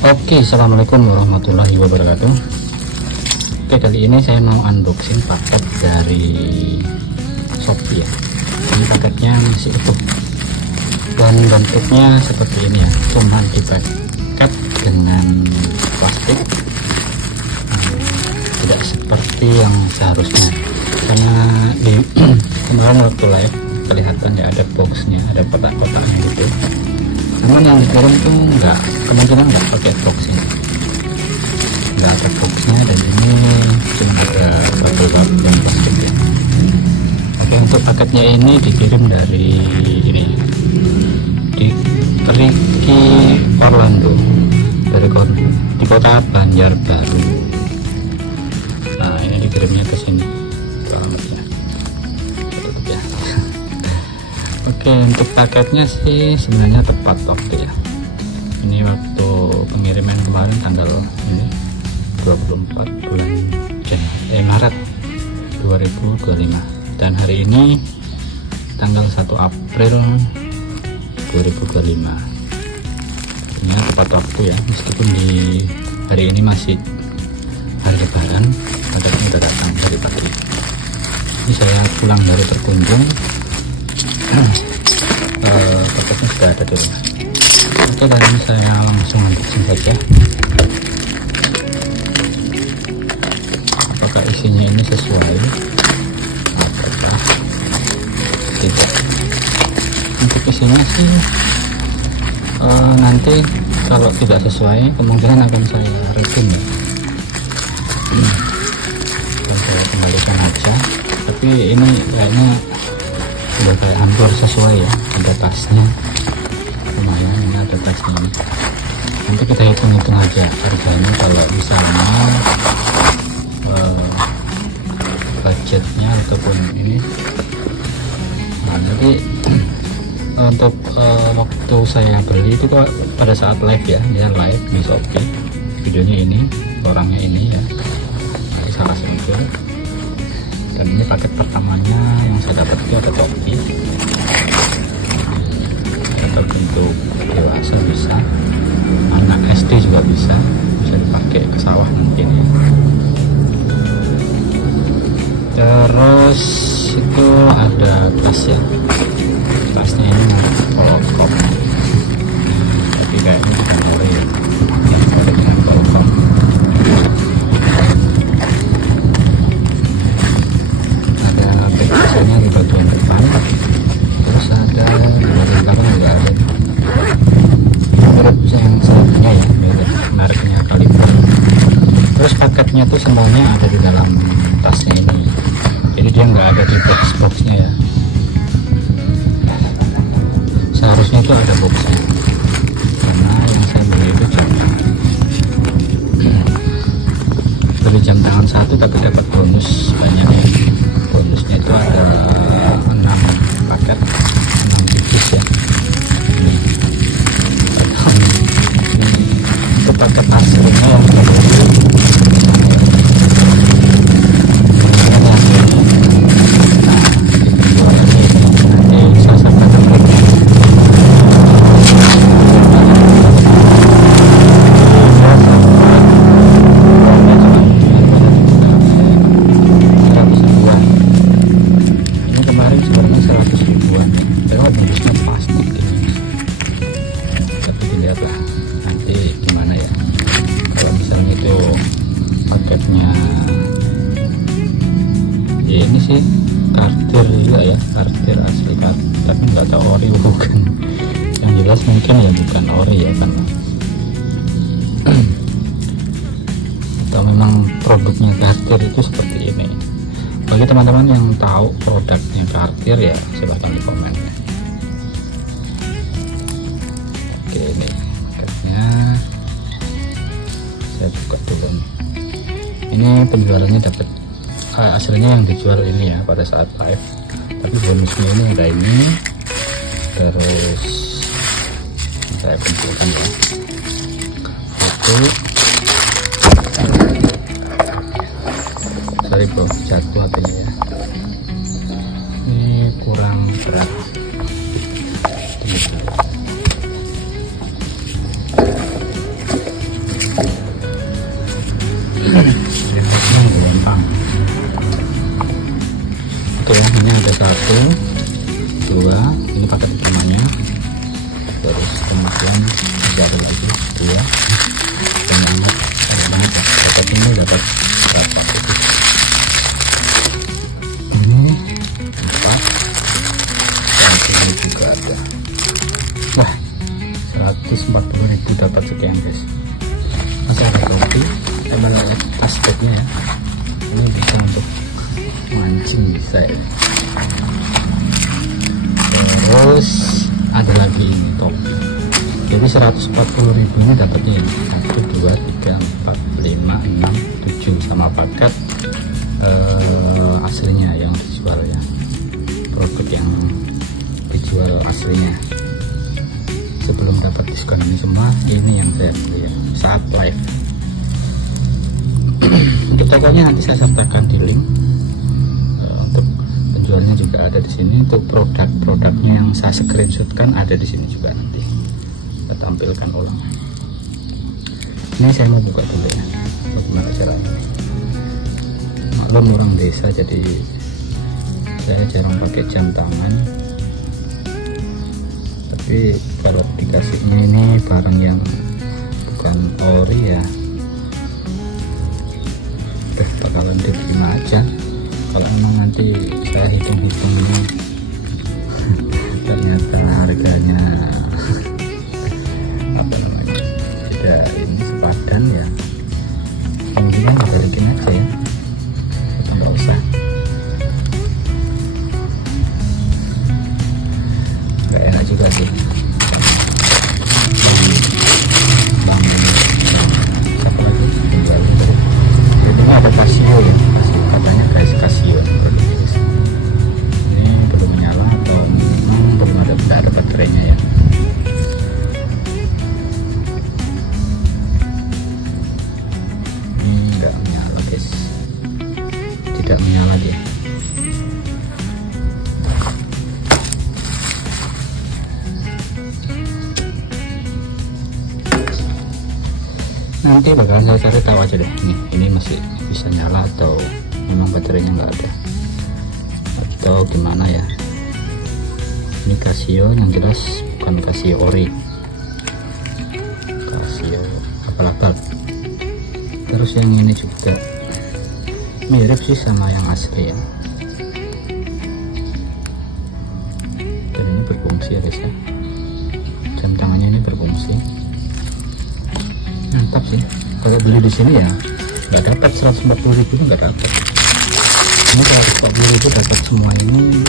Oke, assalamualaikum warahmatullahi wabarakatuh. Oke, kali ini saya mau unboxing paket dari Shopee ya. Ini paketnya masih utuh dan bentuknya seperti ini ya, cuma dipaket dengan plastik, tidak seperti yang seharusnya, karena di kemarin waktu live kelihatan ya ada boxnya, ada kotak-kotaknya gitu. Namun yang dikirim tuh kemungkinan nggak pakai box ini, nggak ada boxnya, dan ini cuma ada bubble wrap dan plastik ya. Oke, untuk paketnya ini dikirim dari ini, di Ricky Orlando, di kota Banjarbaru. Nah, ini dikirimnya ke sini. Oke, untuk paketnya sih sebenarnya tepat waktu ya. Ini waktu pengiriman kemarin tanggal ini 24 bulan Maret 2025, dan hari ini tanggal 1 April 2025. Ini tepat waktu ya, meskipun di hari ini masih hari Lebaran, paketnya udah datang dari pagi. Ini saya pulang dari berkunjung. Paketnya sudah ada di rumah. Oke, dan ini saya langsung unboxing saja. Apakah isinya ini sesuai apakah tidak. Untuk isinya sih nanti kalau tidak sesuai kemungkinan akan saya return ya. Dan saya kembalikan aja. Tapi ini kayaknya udah kayak hampir sesuai ya. Ada tasnya, lumayan, ini ada tasnya ini. Nanti kita hitung-hitung aja harganya kalau misalnya budgetnya ataupun ini. Nah, jadi untuk waktu saya beli itu kok pada saat live ya, dia live di Shopee, videonya ini, orangnya ini ya, di salah satu. Dan ini paket pertamanya yang saya dapat itu ada topi, atau untuk dewasa bisa, anak SD juga bisa dipakai ke sawah mungkin ya. Terus itu ada tas ya, tasnya ini kolkom, tapi kayaknya bukan ori ya, ada dengan kolkom. Ada di bagian depan, terus ada di bagian belakang juga ada. Menurut yang saya punya ya, mereknya Kaliber. Terus paketnya tuh semuanya ada di dalam tasnya ini, jadi dia nggak ada di boxnya ya. Seharusnya itu ada boxnya, karena yang saya beli itu cuma beli jam tangan 1 tapi dapat bonus banyak ya. Bonusnya itu ada 6 paket, 6 bungkus ya. Ini untuk paket aslinya yang ya, ini sih kartir juga ya, kartir asli kartir, tapi nggak tahu ori bukan. Yang jelas mungkin ya bukan ori ya kan, atau memang produknya kartir itu seperti ini. Bagi teman-teman yang tahu produknya kartir ya silahkan di komen. Oke, ini paketnya saya buka dulu nih. Ini penjualannya dapat aslinya yang dijual ini ya pada saat live, tapi bonusnya ini udah ini. Terus saya kumpulkan ya, itu sorry bro, jatuh hatinya ya, ini kurang berat. remote-nya gampang. Oke, ini ada 1 2, ini paket utamanya, terus kemudian ada lagi 2, dan amat banget ya. Dapat ini dapat berapa itu? Ini 4, dan ini juga ada. Wah, 140.000 dapat sekian guys. Masih ada topi sama tasbeknya ya. Ini bisa untuk mancing bisa ya. Terus ada lagi ini topi. Jadi 140.000 ini dapatnya 1 2 3 4 5 6 7 sama paket aslinya yang dijual ya. Produk yang dijual aslinya. Sebelum dapat diskon ini semua, ini yang saya beli ya, saat live. Untuk tokonya nanti saya sertakan di link. Untuk penjualnya juga ada di sini. Untuk produk-produknya yang saya screenshotkan ada di sini juga, nanti saya tampilkan ulang. Ini saya mau buka dulu ya, bagaimana caranya. Maklum orang desa, jadi saya jarang pakai jam tangan. Tapi kalau dikasihnya ini barang yang bukan ori ya, udah bakalan diterima aja. Kalau emang nanti saya hitung-hitung ini ternyata harganya apa namanya tidak ini sepadan ya, mungkin balikin aja ya, kita nggak usah. Nggak enak juga sih. Siapa lagi? Jadi ini ada Casio ya, katanya guys, Casio. Ini belum menyala atau memang belum ada baterainya ya. Ini nggak menyala guys, tidak menyala dia. Nanti bakal saya cari tahu aja deh. Ini masih bisa nyala atau memang baterainya nggak ada atau gimana ya. Ini Casio yang jelas bukan Casio ori, Casio abal-abal. Terus yang ini juga mirip sih sama yang asli ya, dan ini berfungsi ya guys ya. Jam tangannya ini berfungsi, mantap sih. Kalau beli di sini ya nggak dapat 140.000 nggak dapat. Ini 140.000 dapat semua ini,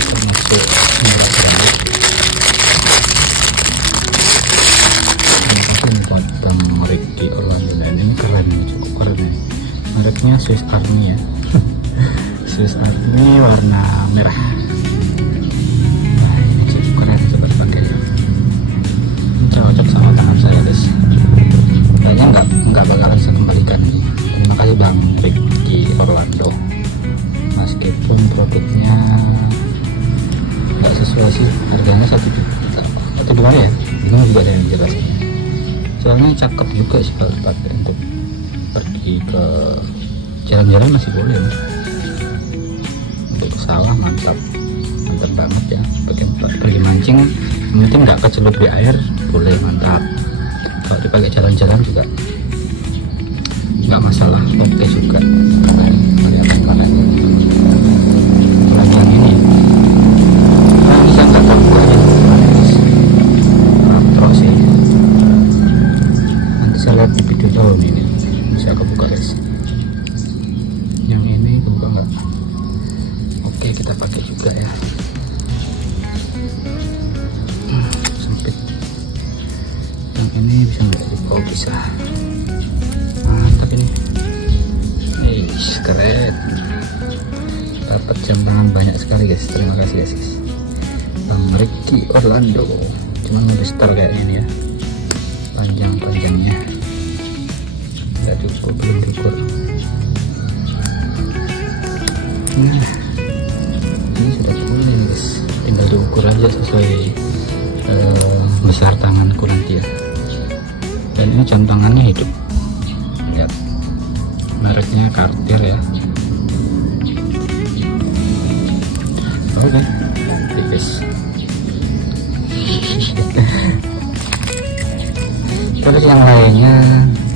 termasuk murah banget. Ini buat Bang Ricky Orlando, dan ini keren, cukup keren ya. Mereknya Swiss Army ya. Swiss Army warna merah. Nah, ini cukup keren, coba pakai. Ini cocok sama tangan saya guys. Kayaknya nggak bakalan saya kembalikan nih. Terima kasih Bang Ricky Orlando. Meskipun produknya nggak sesuai sih, harganya 1 juta atau gimana ya, ini juga ada yang jelasin. Soalnya cakep juga sih kalau dipakai untuk pergi ke jalan-jalan masih boleh. Untuk ke sawah mantap banget ya. Pergi mancing, mungkin nggak kecelup di air, boleh, mantap. Kalau dipakai jalan-jalan juga nggak masalah, oke juga. Mana yang ini bisa nggak tahu aja terus sih. Nanti saya lihat di video jauh ini bisa kebuka guys. Yang ini kebuka nggak? Oke, kita pakai juga ya. Sempit. Yang ini bisa nggak? Oh bisa. Mantap ini. Keren. Dapat jam tangan banyak sekali guys. Terima kasih guys. Bang Ricky Orlando. Cuma besar kayaknya ini ya. Panjang-panjangnya nggak cukup, belum cukup. Nah, ini sudah cukup guys. Tinggal diukur aja sesuai besar tanganku nanti ya. Dan ini jam tangannya hidup, lihat mereknya Cartier ya. Oke, tipis. Terus yang lainnya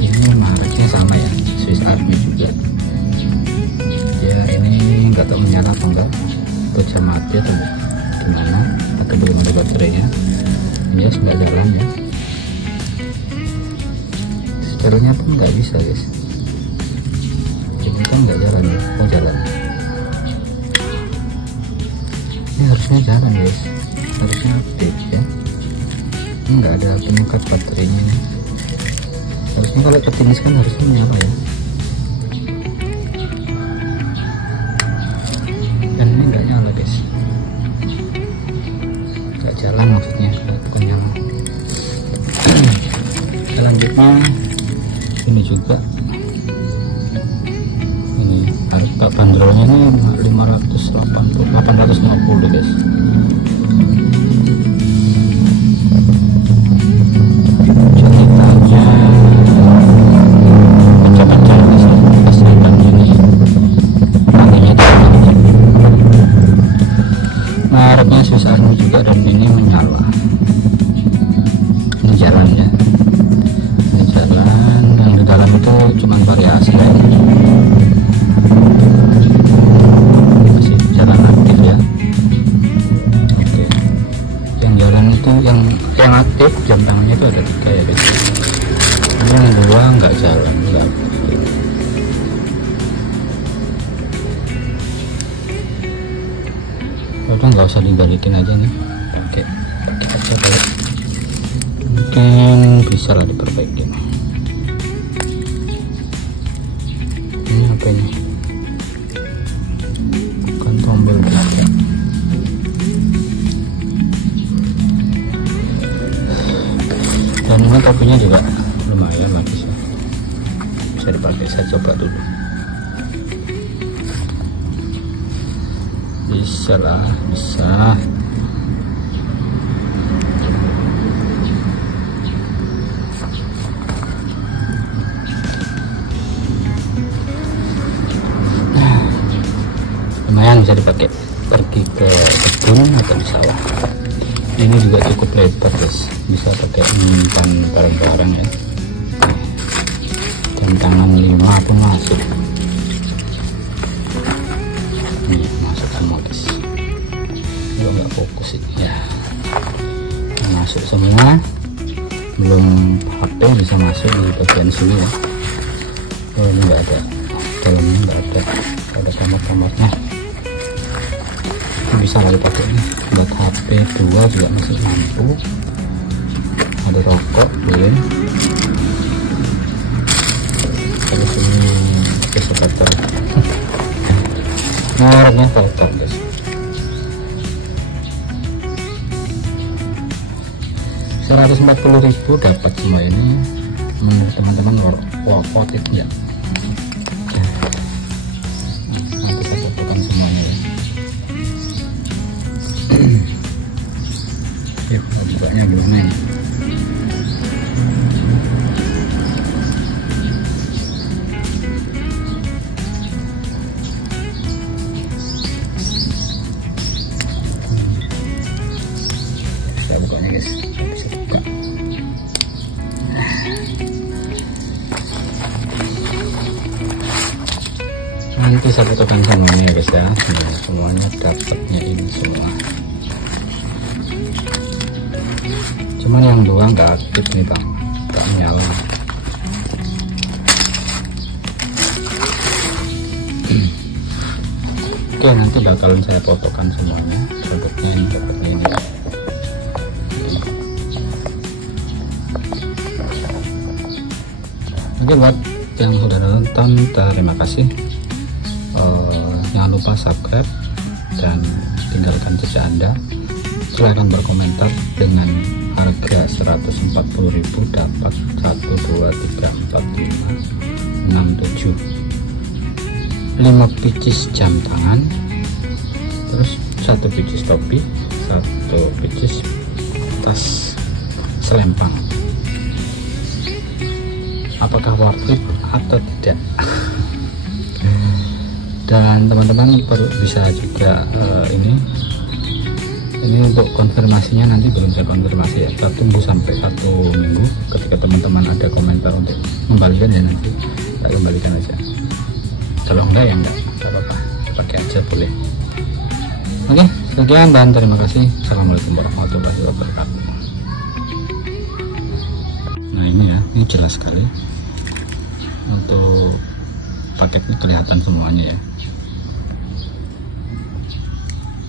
ini mereknya sama ya, Swiss Army juga. Ya ini nggak tahu menyala apa enggak, atau jam mati atau gimana, atau belum ada baterainya. Ini nggak jalan ya. Setelahnya pun nggak bisa guys. Ini kan nggak jalan ya. Oh jalan. Ini harusnya jalan guys. Harusnya aktif ya. Ini nggak ada penyekat baterainya nih. Harusnya kalau tertimis kan harusnya menyala ya. Dan ini nggak nyala guys. Nggak jalan maksudnya, bukan nyala. Selanjutnya ini juga, ini harga bandrolnya ini 850 guys. Ceritanya pecah-pecah dan ini anginnya mereknya Swiss Army juga, dan ini menyala. Ini jalan ya, ini jalan. Yang di dalam itu cuma variasi ya, masih jalan aktif ya. Oke, yang jalan itu yang aktif jam tangannya itu ada 3 ya guys. Ini yang 2 nggak jalan, nggak aktif. Udah nggak usah dibalikin aja nih, pakai aja balik. Mungkin bisa lah diperbaiki. Ini apa ini? Bukan tombol belakang. Dan ini topinya juga lumayan lah, bisa dipakai. Saya coba dulu. Bisa lah, bisa. Lumayan bisa dipakai pergi ke kebun atau di sawah. Ini juga cukup lebar guys, bisa pakai menyimpan barang-barang ya. Dan tangan 5 pun masuk. Ini masuk semua guys. Kalau nggak fokus ini ya, masuk semua. Belum HP bisa masuk di bagian sini ya. Oh ini nggak ada, dalamnya nggak ada kamar-kamarnya. Bisa lah dipakai nih buat HP 2 juga masih mampu. Ada rokok boleh. Terus ini sepatu. Mereknya Volta guys. Rp140.000 dapat semua ini. Menurut teman-teman worth it ya. Nanti saya fotokan semuanya ya. Ya, bukanya belum nih. Saya bukanya guys, bisa buka. Nanti saya fotokan semuanya guys ya. Nah, semuanya dapatnya ini semua. Cuman yang 2 nggak aktif nih bang, nggak menyala. Oke, nanti bakalan saya fotokan semuanya produknya ini, dapatnya ini. Oke, buat yang sudah nonton terima kasih. Jangan lupa subscribe dan tinggalkan jejak Anda. Silahkan berkomentar. Dengan harga 140.000 dapat 1, 2, 3, 4, 5, 6, 7 5 pieces jam tangan, terus 1 pieces topi, 1 pieces tas selempang. apakah worth it atau tidak. Dan teman-teman perlu bisa juga ini untuk konfirmasinya nanti belum saya konfirmasi ya, kita tunggu sampai 1 minggu. Ketika teman-teman ada komentar untuk kembalikan ya nanti kita kembalikan aja, kalau enggak ya enggak apa-apa, pakai aja boleh. Oke, sekian dan terima kasih. Assalamualaikum warahmatullahi wabarakatuh. Nah ini ya, ini jelas sekali untuk paket ini, kelihatan semuanya ya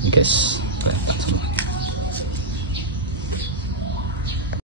guys, kelihatan.